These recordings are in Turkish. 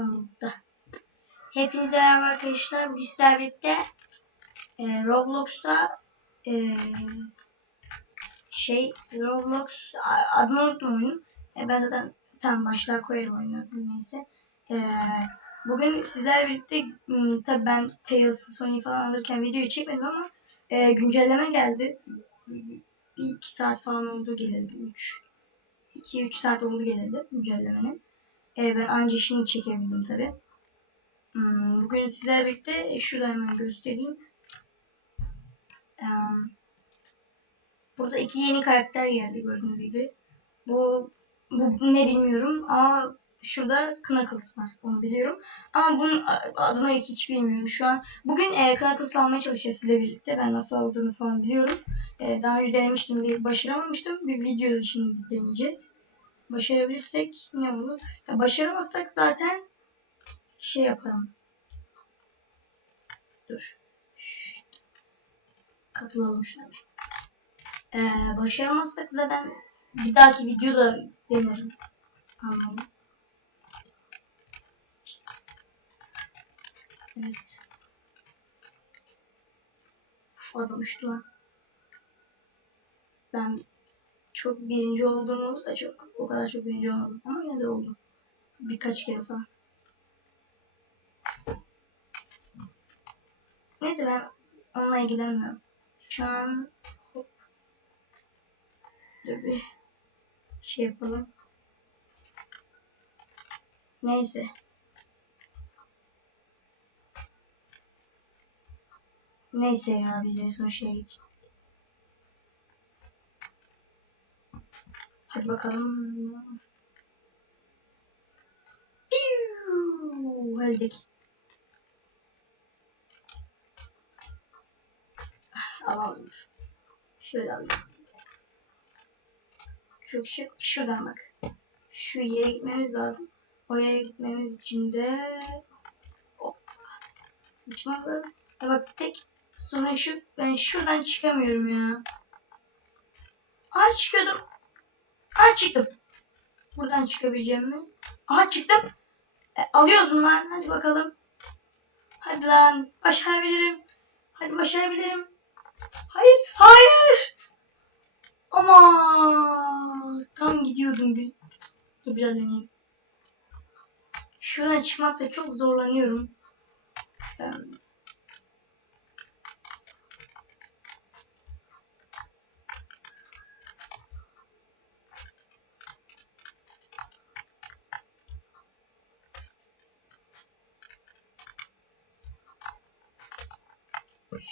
Onda. Hepinize merhaba arkadaşlar. Bu sizlerle birlikte e, Roblox'ta e, şey Roblox adını unuttum oyunun. E, ben zaten tam başlığa koyarım oyunu neyse. E, bugün sizlerle birlikte m, tabii ben Tails, Sony falan alırken videoyu çekmedim ama e, güncelleme geldi. Bir iki saat falan oldu geleli. Üç. 2-3 saat oldu geleli güncellemenin. E, ben anca işini çekebildim tabi. Hmm, bugün sizlerle birlikte şurada hemen göstereyim. Burada iki yeni karakter geldi gördüğünüz gibi. Bu, bu ne bilmiyorum ama şurada Knuckles var onu biliyorum. Ama bunun adını hiç, hiç bilmiyorum şu an. Bugün e, Knuckles almaya çalışacağız sizle birlikte. Ben nasıl aldığını falan biliyorum. E, daha önce denemiştim bir başaramamıştım. Bir videoda şimdi deneyeceğiz. Başarabilirsek ne olur? Ya başaramazsak zaten şey yaparım. Dur. Şşt. Katılalım şuna. Ee, başaramazsak zaten bir dahaki videoda denerim. Anladım. Evet. Uf adam uçtu lan. Ben çok birinci olduğum oldu da çok o kadar çok birinci olmadım ama yine de oldum. Birkaç kere falan. Neyse ben onunla ilgilenmiyorum. Şu an hop. Dur bir şey yapalım. Neyse. Neyse ya biz son şeye gideceğiz. Hadi bakalım. Piu! Öldük. Alalım. Şöyle alayım. Şu, şu, şuradan bak. Şu yere gitmemiz lazım. O yere gitmemiz için de hop. Lazım. Ha bak tek sonra şu ben şuradan çıkamıyorum ya. Aa çıkıyordum. Aa çıktım. Buradan çıkabileceğim mi? Aha çıktım. E, alıyoruz mu lan? Hadi bakalım. Hadi lan. Başarabilirim. Hadi başarabilirim. Hayır. Hayır. Ama tam gidiyordum bir. Dur biraz deneyeyim. Şuradan çıkmakta çok zorlanıyorum. Ben...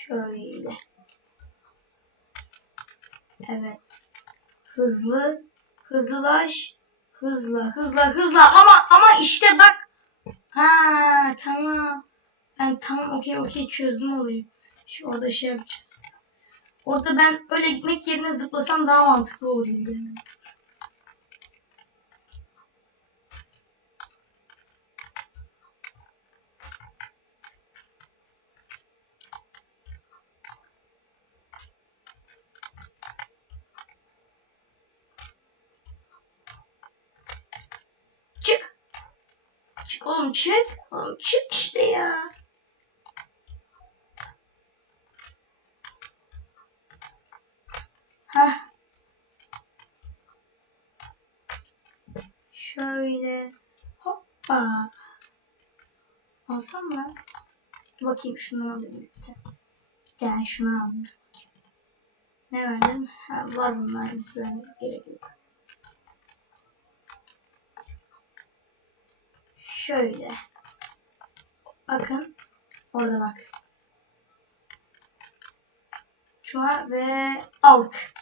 Şöyle. Evet. Hızlı. Hızlılaş. Hızla, hızla, hızla. Ama ama işte bak. Ha tamam. Ben tamam okey okey çözdüm olayı. Şu orada şey yapacağız. Orada ben öyle gitmek yerine zıplasam daha mantıklı olur. Yani. Çık. Çık oğlum çık. İşte ya. Hah. Şöyle. Hoppa. Alsam mı? Dur bakayım şunu al dedim. Tane şunu aldım. Ne verdim? Ha, var aynısı vermem gerek yok. Şöyle. Bakın. Orada bak. An ve aldık.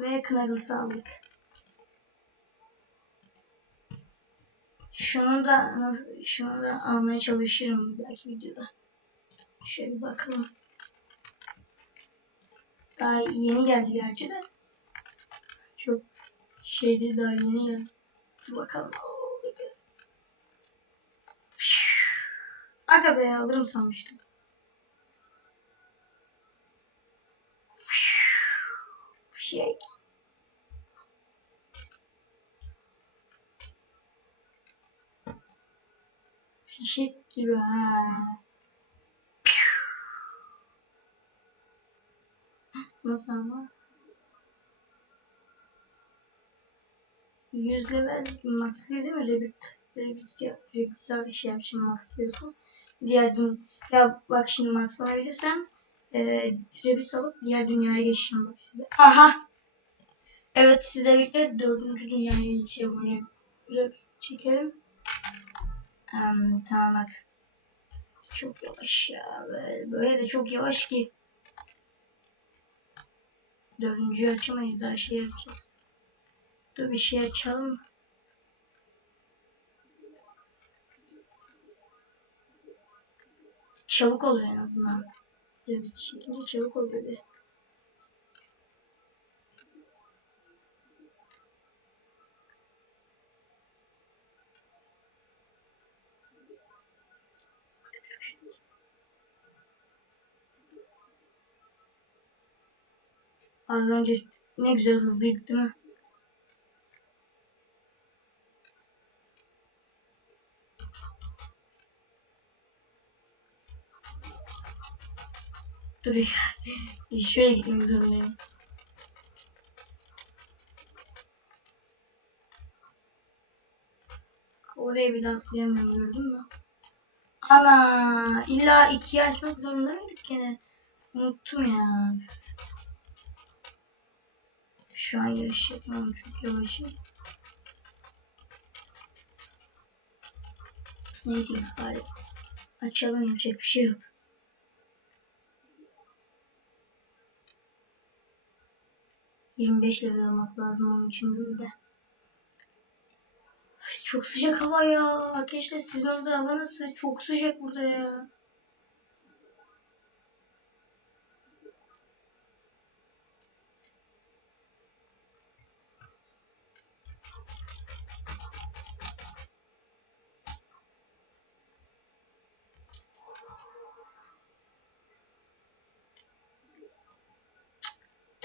Ve Knaggles'ı aldık. Şunu da şunu da almaya çalışırım belki videoda. Şöyle bir bakalım. Daha yeni geldi gerçi de. Çok şeydi daha yeni geldi. Dur bakalım. Aga be alırım sanmıştım. Fişek. Fişek gibi ha. Nasıl ama? 100 level maxlıyor değil mi? Rabbit, Rabbit, yap, Rabbit şey yap şimdi max diyorsun. Diğer dün ya bak şimdi max alabilirsen e, Rabbit alıp diğer dünyaya geçeceğim bak size. Aha! Evet size birlikte dördüncü dünyaya geçelim. Buraya biraz çekelim. Um, tamam bak. Çok yavaş ya. Böyle, böyle de çok yavaş ki. Dördüncüyü açamayız daha şey yapacağız. Dur bir şey açalım. Çabuk oluyor en azından. Biz çekince çabuk oluyor bir. Az önce ne güzel hızlıydık değil mi? Dur. Şöyle gitmek zorundayım. Oraya bir daha atlayamıyorum gördün mü? Ana illa ikiye açmak zorunda mıydık gene? Unuttum ya. Şu an yarış yapmam çok yavaşım. Neyse bari açalım yapacak bir şey yok. Yirmi beş level almak lazım onun için de. Çok sıcak hava ya. Arkadaşlar sizin orada hava nasıl? Çok sıcak burada ya.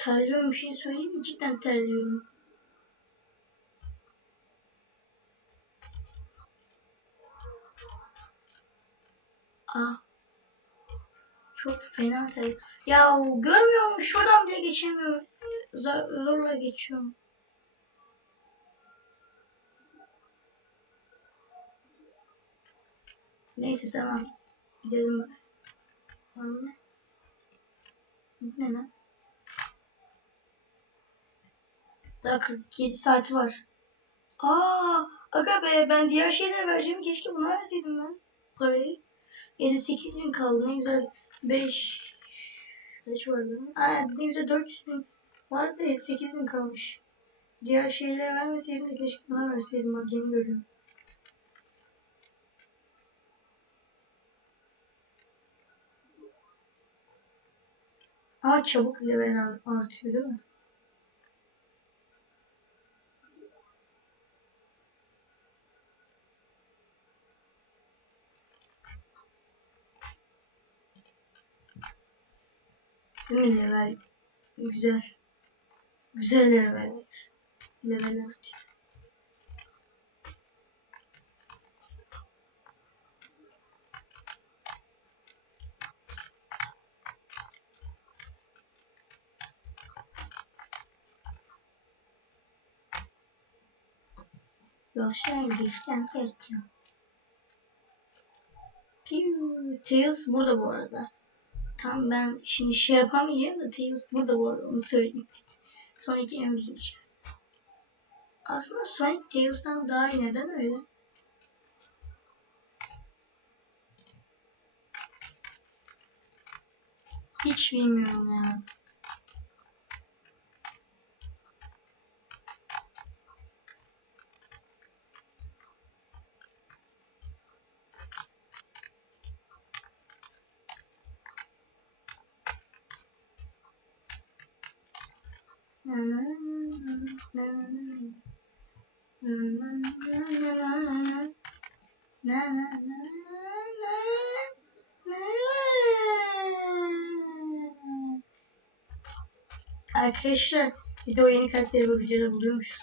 Terliyorum bir şey söyleyeyim mi? Cidden terliyorum. Ah. Çok fena tabii. Ya görmüyor musun? Şuradan bile geçemiyorum. Zor, zorla geçiyorum. Neyse tamam. Gidelim. Anne. Ne lan? Daha 47 saati var. Aa, aga be ben diğer şeyler vereceğim. Keşke buna verseydim ben parayı. 58 bin kaldı ne güzel 5 kaç vardı? Aa, ne güzel 400 bin vardı 58 bin kalmış. Diğer şeyleri vermeseydim de keşke buna verseydim bak yeni görüyorum. Ama çabuk level artıyor değil mi? Değil mi level? Güzel. Güzel level. Level artıyor. Yavaşlar geçten geçeceğim. Piu. Tails burada bu arada. Tam ben şimdi şey yapamayacağım da Tails burada bu arada onu söyleyeyim. Sonraki en güzel şey. Aslında Sonic Tails'tan daha iyi neden öyle? Hiç bilmiyorum ya. Arkadaşlar bir de o yeni karakteri bu videoda buluyormuşuz.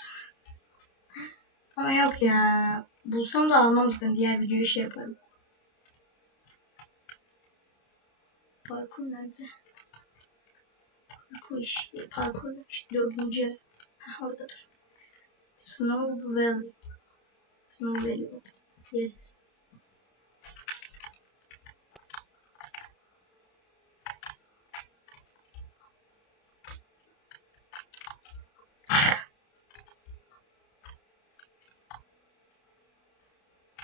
Ama yok ya. Bulsam da almam zaten. Diğer videoyu şey yaparım. Parkur nerede? Parkur işte. Parkur işte dördüncü yer. Ha orada dur. Snow Valley. Snow Valley. Yes.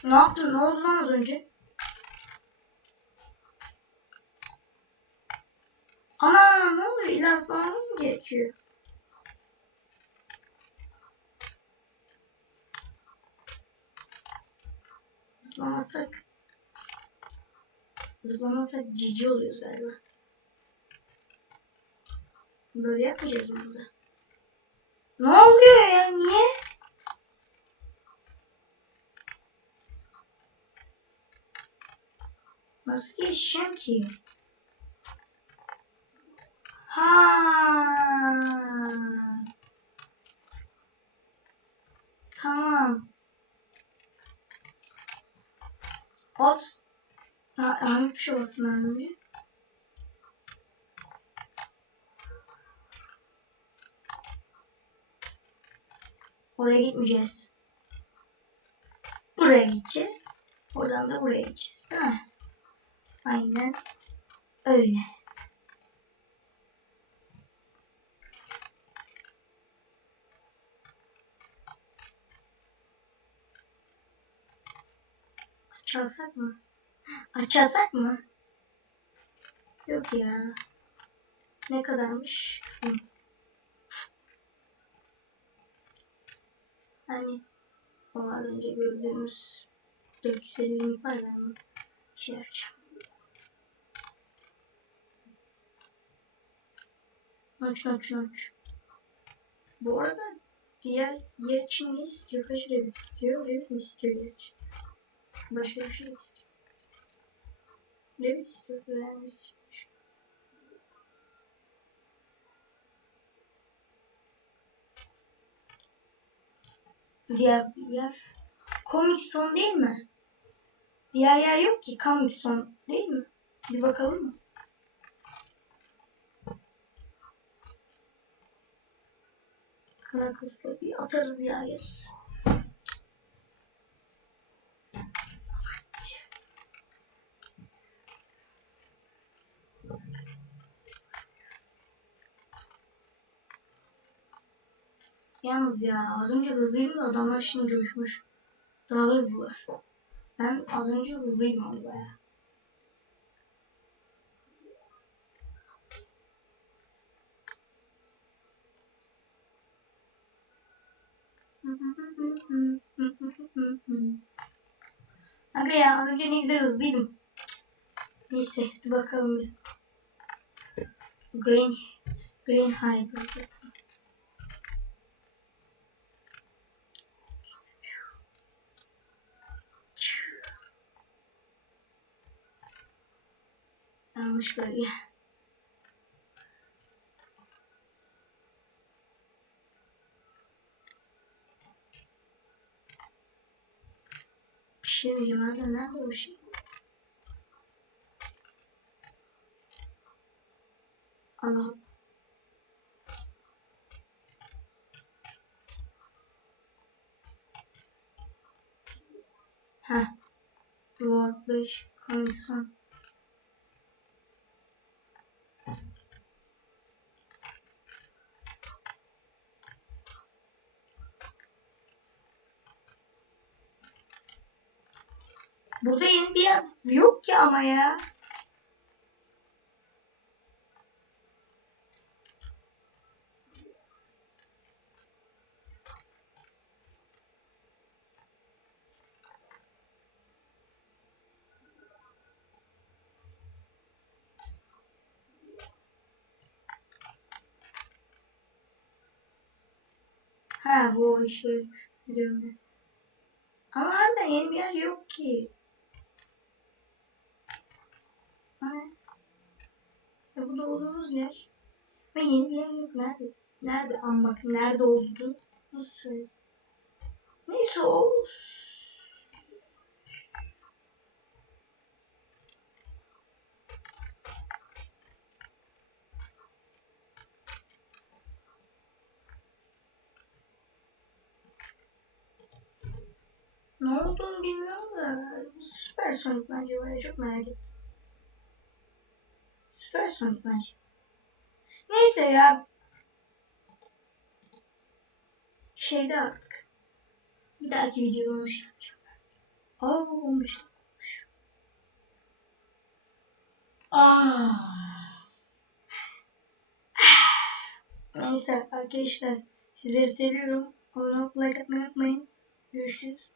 Ne yaptın? Ne oldu lan az önce? Ana ne oluyor? İlla zıplamamız mı gerekiyor? Zıplamazsak Zıplamazsak cici oluyoruz galiba. Böyle yapacağız burada. Ne oluyor ya? Niye? Nasıl geçeceğim ki? Ha. Tamam. Ot. Ha, hangi tuş olmasından önce? Oraya gitmeyeceğiz. Buraya gideceğiz. Oradan da buraya gideceğiz. Değil mi? Aynen öyle. Çalsak mı? Açarsak mı? Yok ya. Ne kadarmış? Hı. Hani o az önce gördüğümüz 450 var ben onu şey yapacağım. Aç aç aç. Bu arada diğer yer için ne istiyor? Kaç revit istiyor? Revit mi istiyor gerçi? Başka bir şey istiyor. Revit istiyor. Revit istiyor. Diğer yer. Comic Son değil mi? Diğer yer yok ki. Comic Son değil mi? Bir bakalım mı? Krakos'la bir atarız ya yes. Yalnız ya az önce hızlıydım da adamlar şimdi coşmuş. Daha hızlılar. Ben az önce hızlıydım ama baya. Aga ya az önce ne güzel hızlıydım. Neyse bir bakalım bir. Green Green High. Yanlış bölge. Şey diyeceğim. Nerede, nerede o şey? Allah. Heh. Ward 5 coming Burada yeni bir yer yok ki ama ya. Ha bu işi biliyorum. Ama harbiden yeni bir yer yok ki. olduğumuz yer ve yeni bir yer nerede? Nerede anmak, nerede olduğunu nasıl söylesin? Neyse o Ne olduğunu bilmiyorum da süper sonuç bence böyle çok merak ettim. Süper bence. Neyse ya. Şeyde artık. Bir dahaki videoda onu şey yapacağım. Aa 15 olmuş. Aa. Neyse arkadaşlar sizleri seviyorum. Abone olup like atmayı unutmayın. Görüşürüz.